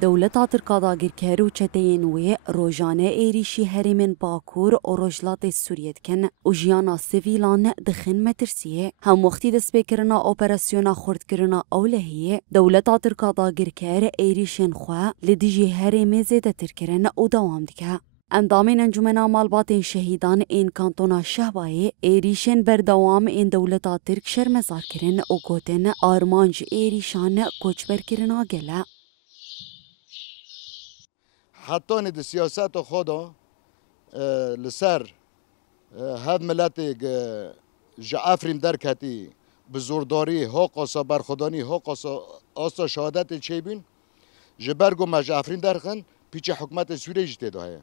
دولتا ترکا داگیرکر و چتین وی روزانه ایریشی هرمن باکور و رجلات سوریت کن و جیانا سیویلان دخن مترسیه هم وقتی دست بکرنا اپراسیونا خورد کرنا اولهیه دولتا ترکا داگیرکر ایریشن خواه لدیجی هرم زیده ترکرن و دوام دکه. اندامین انجمنا مالبات شهیدان این کانتونا شهبای ایریشن بردوام این دولتا ترک شرمزار کرن و گوتن آرمانج ایریشان کوچبر کرنا گله. حتی ند سیاست خدا لسر هد ملت جعفرین درکتی بزرداری حق و برخودانی حق و شهادت چه بین جبرگو ما جعفرین درخن پیچ حکمت سوریه جته داره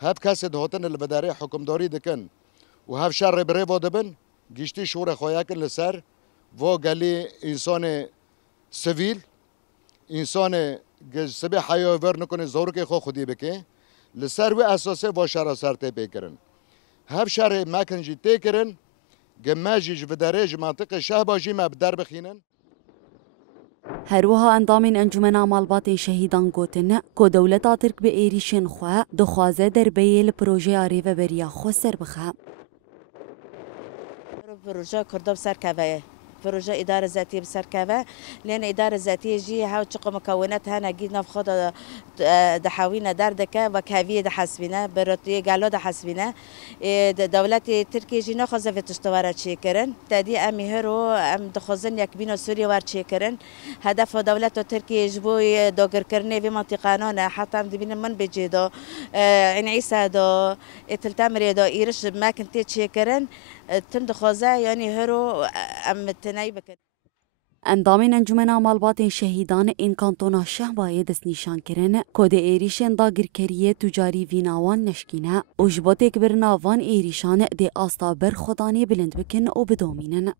هد کس دهاتن البداره حکمداری دکن و هف شر بره و دبن گشتی شور خواه کن لسر و گلی انسان سویل انسان سبی حیاه ور نکنه زور که خودی بکه لسر و اساسه و شر سرته بکرن هف شر مکنجی تکرن گماجیج و درج منطقه شهباجی ما بدر بخینن هروها اندامین انجمنا مالبات شهیدان گوتن که دولتا ترک به ایریشن خواه دخوازه در بیل پروژه آریو بریا خو سر بخه. پروژه کردم سرکوه پروژه اداره ذاتی بسرکوه لان اداره ذاتی جی ها چقو مکونات هنا جينا في خدا دحاوينا دردكه وكافيه دحسبنا برتي قالوا دحسبنا دولت تركيا جينا خذ في تشتوارات شيكرن تادي امهرو ام دخزن يكبينو سوريا وار شيكرن هدف دولت تركيا جبوي دوغر كرني في منطقه حتى ام دبين من بجيدو عين عيسى دو تلتمري دو ايرش ما كنت شيكرن تم دخوزه يعني هرو ام تنايبك اندامین انجمنا مالبات شهیدان این کانتونا شهبای دست نشان کرن کد ایریشن داگیرکریه تجاری ویناوان نشکینه و جبوتک برناوان ایریشان دی آستا بر خدانی بلند بکن و بدومینن.